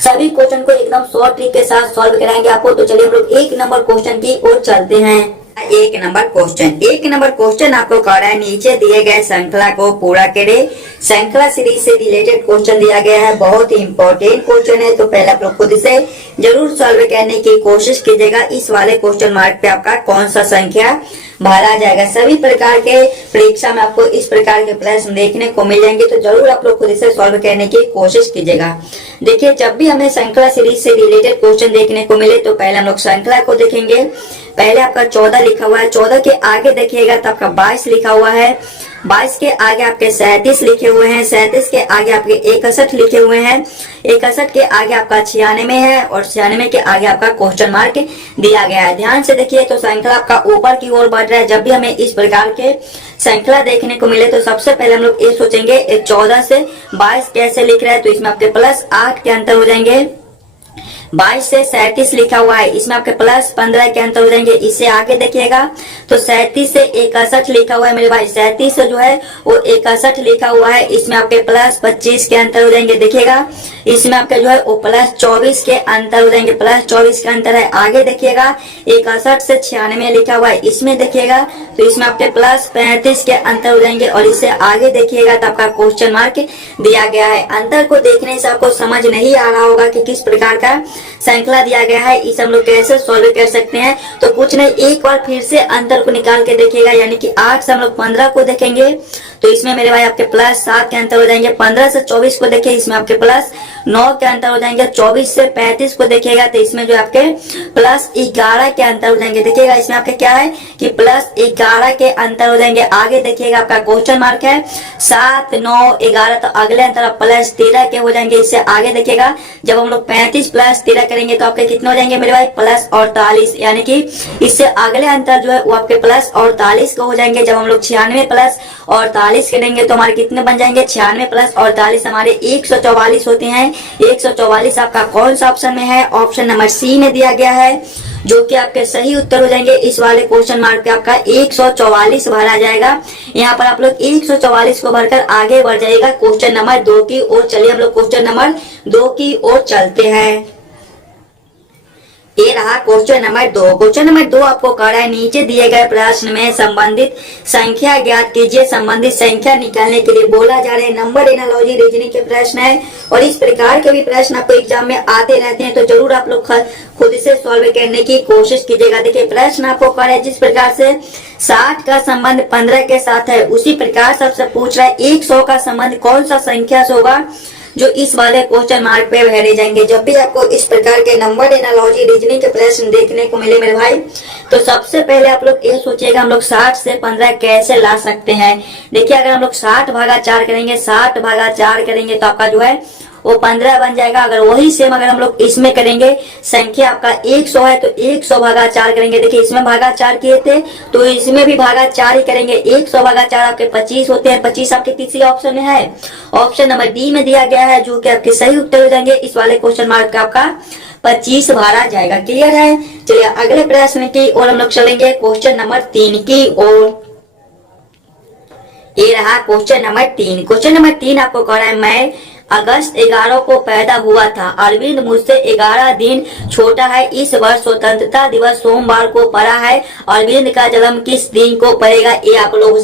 सभी क्वेश्चन को एकदम शॉर्ट ट्रिक के साथ सॉल्व कराएंगे आपको। तो चलिए हम लोग 1 नंबर क्वेश्चन की ओर चलते हैं। 1 नंबर क्वेश्चन आपको कर रहा है, नीचे दिए गए श्रृंखला को पूरा करें। श्रृंखला सीरीज से रिलेटेड क्वेश्चन दिया गया है, बहुत ही इंपॉर्टेंट क्वेश्चन है। तो पहले आप लोग खुद से जरूर सॉल्व करने की कोशिश कीजिएगा। इस वाले क्वेश्चन मार्क पे आपका कौन सा संख्या भरा जाएगा। सभी प्रकार के परीक्षा में आपको इस प्रकार के प्रश्न देखने को मिल जाएंगे, तो जरूर आप लोग खुद से सॉल्व करने की कोशिश कीजिएगा। देखिए, जब भी हमें श्रृंखला सीरीज से रिलेटेड क्वेश्चन देखने को मिले तो पहले हम लोग श्रृंखला को देखेंगे। पहले आपका 14 लिखा हुआ है, 14 के आगे देखिएगा तो आपका 22 लिखा हुआ है, 22 के आगे आपके 37 लिखे हुए हैं, 37 के आगे आपके 61 लिखे हुए हैं, 61 के आगे आपका 96 है और 96 के आगे आपका क्वेश्चन मार्क दिया गया है। ध्यान से देखिए, तो श्रृंखला आपका ऊपर की ओर बढ़ रहा है। जब भी हमें इस प्रकार के श्रृंखला देखने को मिले तो सबसे पहले हम लोग ये सोचेंगे 14 से 22 कैसे लिख रहा है, तो इसमें आपके +8 के अंतर हो जाएंगे। 22 से 37 लिखा हुआ है, इसमें आपके +15 के अंतर हो जाएंगे। इससे आगे देखिएगा तो 37 से 61 लिखा हुआ है मेरे भाई, 37 से जो है वो 61 लिखा हुआ है, इसमें आपके +25 के अंतर हो जाएंगे। देखिएगा इसमें आपके जो है वो +24 के अंतर हो जाएंगे, +24 के अंतर है। आगे देखिएगा 61 से 96 लिखा हुआ है, इसमें देखिएगा तो इसमें आपके +35 के अंतर हो जाएंगे और इससे आगे देखिएगा तो आपका क्वेश्चन मार्क दिया गया है। अंतर को देखने से आपको समझ नहीं आ रहा होगा कि किस प्रकार का श्रृंखला दिया गया है, इसे हम लोग कैसे सॉल्व कर सकते हैं। तो कुछ नहीं, एक बार फिर से अंतर को निकाल के देखिएगा, यानी कि 8 से हम लोग 15 को देखेंगे तो इसमें मेरे भाई आपके +7 के अंतर हो जाएंगे। 15 से 24 को देखिए, इसमें आपके +9 के अंतर हो जाएंगे। 24 से 35 को देखिएगा तो इसमें जो आपके +11 के अंतर हो जाएंगे। देखिएगा इसमें आपके क्या है कि +11 के अंतर हो जाएंगे। आगे देखिएगा आपका क्वेश्चन मार्क है 7, 9, 11, तो अगले अंतर +13 के हो जाएंगे। इससे आगे देखिएगा जब हम लोग 35 + 13 करेंगे तो आपके कितने हो जाएंगे मेरे भाई +48, यानी कि इससे अगले अंतर जो है वो आपके +48 को हो जाएंगे। जब हम लोग 96 + 48 करेंगे तो हमारे कितने बन जाएंगे, 96 + 48 हमारे 144 होते हैं। 144 आपका कौन सा ऑप्शन में है, ऑप्शन नंबर सी में दिया गया है, जो कि आपके सही उत्तर हो जाएंगे। इस वाले क्वेश्चन मार्क पे आपका 144 भरा जाएगा। यहाँ पर आप लोग 144 को भरकर आगे बढ़ जाएगा क्वेश्चन नंबर 2 की ओर। चलिए हम लोग क्वेश्चन नंबर 2 की ओर चलते हैं। ये रहा क्वेश्चन नंबर 2। क्वेश्चन नंबर 2 आपको कर रहा है, नीचे दिए गए प्रश्न में संबंधित संख्या ज्ञात कीजिए। संबंधित संख्या निकालने के लिए बोला जा रहा है। नंबर एनालॉजी रीजनिंग के प्रश्न है और इस प्रकार के भी प्रश्न आपको एग्जाम में आते रहते हैं, तो जरूर आप लोग खुद से सॉल्व करने की कोशिश कीजिएगा। देखिए प्रश्न आपको कर रहा है, जिस प्रकार से 60 का संबंध 15 के साथ है, उसी प्रकार से आपसे पूछ रहा है 100 का संबंध कौन सा संख्या से होगा, जो इस वाले क्वेश्चन मार्क पे भरे जाएंगे। जब भी आपको इस प्रकार के नंबर एनालॉजी रीजनिंग के प्रश्न देखने को मिले मेरे भाई, तो सबसे पहले आप लोग ये सोचिएगा हम लोग 60 से 15 कैसे ला सकते हैं। देखिए अगर हम लोग 60/4 करेंगे, 60/4 करेंगे तो आपका जो है वो 15 बन जाएगा। अगर वही सेम अगर हम लोग इसमें करेंगे, संख्या आपका 100 है तो 100/4 करेंगे। देखिए इसमें भागा 4 किए थे तो इसमें भी भागा 4 ही करेंगे। 100/4 आपके 25 होते हैं। 25 आपके तीसरी ऑप्शन में है, ऑप्शन नंबर डी में दिया गया है, जो कि आपके सही उत्तर हो जाएंगे। इस वाले क्वेश्चन मार्क का आपका 25 भरा जाएगा। क्लियर है। चलिए अगले प्रश्न की ओर हम लोग चलेंगे, क्वेश्चन नंबर 3 की ओर। ये रहा क्वेश्चन नंबर 3। क्वेश्चन नंबर 3 आपको कह रहा है, मैं अगस्त 11 को पैदा हुआ था। अरविंद मुझसे 11 दिन छोटा है। इस वर्ष स्वतंत्रता दिवस सोमवार को पड़ा है। अरविंद का जन्म किस दिन को पड़ेगा, ये आप लोगों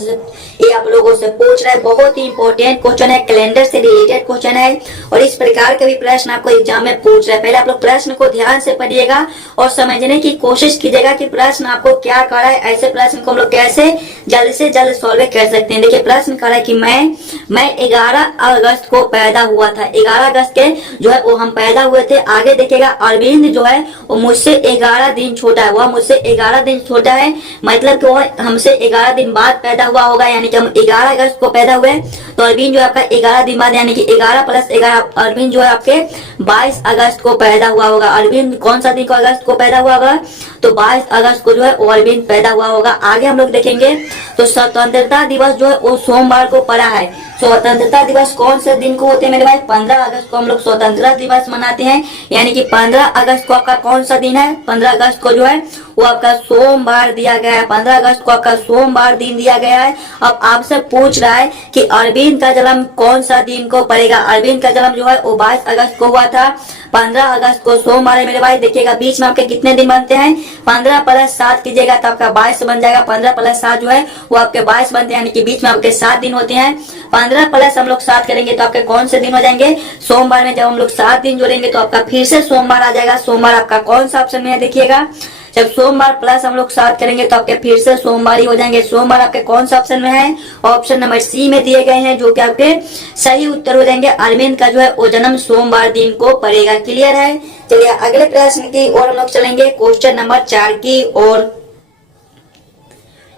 से पूछ रहा है। बहुत ही इंपॉर्टेंट क्वेश्चन है, कैलेंडर से रिलेटेड क्वेश्चन है और इस प्रकार के भी प्रश्न आपको एग्जाम में पूछ रहा है। पहले आप लोग प्रश्न को ध्यान से पढ़िएगा और समझने की कोशिश कीजिएगा कि प्रश्न आपको क्या कर रहा है। ऐसे प्रश्न को हम लोग कैसे जल्द से जल्द सॉल्व कर सकते हैं। देखिए प्रश्न कर रहा है कि मैं 11 अगस्त को पैदा हुआ था। 11 अगस्त के जो है वो हम पैदा हुए थे। आगे देखिएगा अरविंद जो है वो मुझसे 11 दिन छोटा है। वह मुझसे 11 दिन छोटा है, मतलब कि वो हमसे 11 दिन बाद पैदा हुआ होगा, यानी कि हम 11 अगस्त को पैदा हुए तो अरविंद जो है आपका 11 दिन बाद, यानी कि 11 + 11 अरविंद जो है आपके 22 अगस्त को पैदा हुआ होगा। अरविंद कौन सा दिन को अगस्त को पैदा हुआ होगा, तो 22 अगस्त को जो है वो अरविंद पैदा हुआ होगा। आगे हम लोग देखेंगे तो स्वतंत्रता दिवस जो है वो सोमवार को पड़ा है। स्वतंत्रता दिवस कौन से दिन को होते हैं मेरे भाई, 15 अगस्त को हम लोग स्वतंत्रता दिवस मनाते हैं, यानी कि 15 अगस्त को आपका कौन सा दिन है, 15 अगस्त को जो है वो आपका सोमवार दिया गया है। 15 अगस्त को आपका सोमवार दिन दिया गया है। अब आपसे पूछ रहा है कि अरविंद का जन्म कौन सा दिन को पड़ेगा। अरविंद का जन्म जो है वो 22 अगस्त को हुआ था। 15 अगस्त को सोमवार है मेरे भाई। देखिएगा बीच में आपके कितने दिन बनते हैं, 15 + 7 कीजिएगा तो आपका 22 बन जाएगा। 15 + 7 जो है वो आपके 22 बनते हैं, यानी कि बीच में आपके 7 दिन होते हैं। 15 + हम लोग 7 करेंगे तो आपके कौन से दिन हो जाएंगे, सोमवार में जब हम लोग 7 दिन जोड़ेंगे तो आपका फिर से सोमवार आ जाएगा। सोमवार आपका कौन सा ऑप्शन में है, देखिएगा जब सोमवार प्लस हम लोग 7 करेंगे तो आपके फिर से सोमवार ही हो जाएंगे। सोमवार आपके कौन सा ऑप्शन में है, ऑप्शन नंबर सी में दिए गए हैं, जो कि आपके सही उत्तर हो जाएंगे। अरविंद का जो है वो जन्म सोमवार दिन को पड़ेगा। क्लियर है। चलिए अगले प्रश्न की ओर हम लोग चलेंगे, क्वेश्चन नंबर 4 की ओर।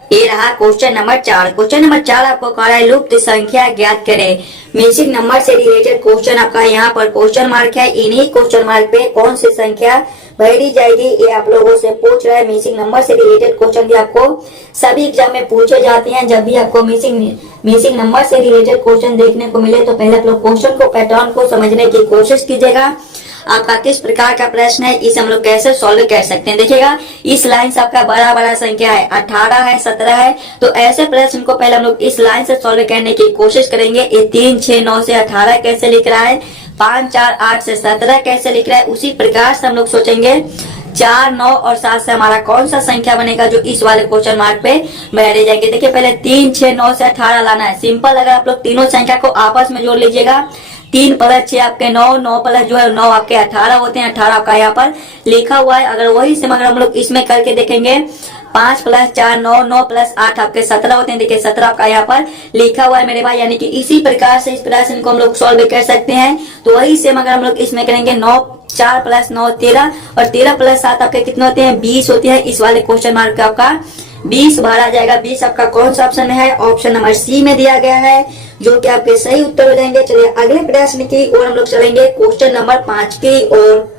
ये रहा क्वेश्चन नंबर 4। क्वेश्चन नंबर 4 आपको कह रहा है लुप्त संख्या ज्ञात करें। मिसिंग नंबर से रिलेटेड क्वेश्चन आपका यहाँ पर क्वेश्चन मार्क है। इन्हीं क्वेश्चन मार्क पे कौन सी संख्या भरी जाएगी ये आप लोगों से पूछ रहा है। मिसिंग नंबर से रिलेटेड क्वेश्चन भी आपको सभी एग्जाम में पूछे जाते हैं। जब भी आपको मिसिंग नंबर से रिलेटेड क्वेश्चन देखने को मिले तो पहले आप लोग क्वेश्चन को, पैटर्न को समझने की कोशिश कीजिएगा। आपका किस प्रकार का प्रश्न है, इसे हम लोग कैसे सॉल्व कर सकते हैं। देखिएगा इस लाइन से आपका बड़ा बड़ा संख्या है, 18 है, 17 है, तो ऐसे प्रश्न को पहले हम लोग इस लाइन से सॉल्व करने की कोशिश करेंगे। ये 3, 6, 9 से 18 कैसे लिख रहा है, 5, 4, 8 से 17 कैसे लिख रहा है, उसी प्रकार से हम लोग सोचेंगे 4, 9 और 7 से हमारा कौन सा संख्या बनेगा जो इस वाले क्वेश्चन मार्क पे बैठे जाएंगे। देखिए पहले 3, 6, 9 से 18 लाना है। सिंपल, अगर आप लोग तीनों संख्या को आपस में जोड़ लीजिएगा, 3 + 6 आपके 9, 9 + जो है 9 आपके 18 होते हैं। 18 आपका यहाँ पर लिखा हुआ है। अगर वही से अगर हम लोग इसमें करके देखेंगे, 5 + 4 9, 9 + 8 आपके 17 होते हैं। देखिए 17 आपका यहाँ पर लिखा हुआ है मेरे भाई, यानी कि इसी प्रकार से इस प्रश्न को हम लोग सॉल्व कर सकते हैं। तो वही से अगर हम लोग इसमें करेंगे, 9 4 + 9 13 और 13 + 7 आपके कितने होते हैं, 20 होते हैं। इस वाले क्वेश्चन मार्क का आपका 20 भरा जाएगा। 20 आपका कौन सा ऑप्शन है, ऑप्शन नंबर सी में दिया गया है, जो कि आपके सही उत्तर हो जाएंगे। चलिए अगले प्रश्न की ओर हम लोग चलेंगे, क्वेश्चन नंबर 5 की ओर।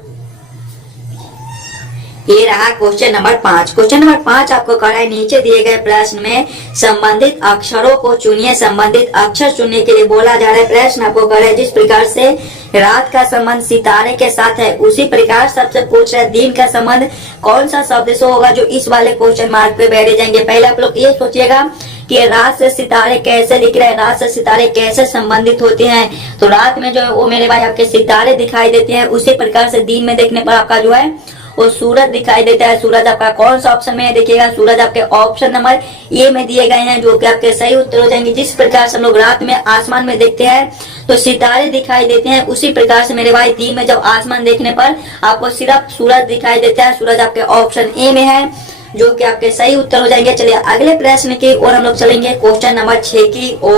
ये रहा क्वेश्चन नंबर 5। क्वेश्चन नंबर 5 आपको कह रहा है नीचे दिए गए प्रश्न में संबंधित अक्षरों को चुनिए। संबंधित अक्षर चुनने के लिए बोला जा रहा है। प्रश्न आपको कह रहा है जिस प्रकार से रात का संबंध सितारे के साथ है, उसी प्रकार सबसे पूछ रहा है दिन का संबंध कौन सा शब्द से होगा जो इस वाले क्वेश्चन मार्क पे बैठे जाएंगे। पहले आप लोग ये सोचिएगा कि रात से सितारे कैसे दिख रहे हैं, रात से सितारे कैसे संबंधित होते हैं। तो रात में जो है वो मेरे भाई आपके सितारे दिखाई देते हैं, उसी प्रकार से दिन में देखने पर आपका जो है वो सूरज दिखाई देता है। सूरज आपका कौन सा ऑप्शन में है, देखिएगा सूरज आपके ऑप्शन नंबर ए में दिए गए हैं, जो कि आपके सही उत्तर हो जाएंगे। जिस प्रकार से हम लोग रात में आसमान में देखते हैं तो सितारे दिखाई देते हैं, उसी प्रकार से मेरे भाई दिन में जब आसमान देखने पर आपको सिर्फ सूरज दिखाई देता है। सूरज आपके ऑप्शन ए में है, जो कि आपके सही उत्तर हो जाएंगे। चलिए अगले प्रश्न की ओर हम लोग चलेंगे, क्वेश्चन नंबर 6 की ओर।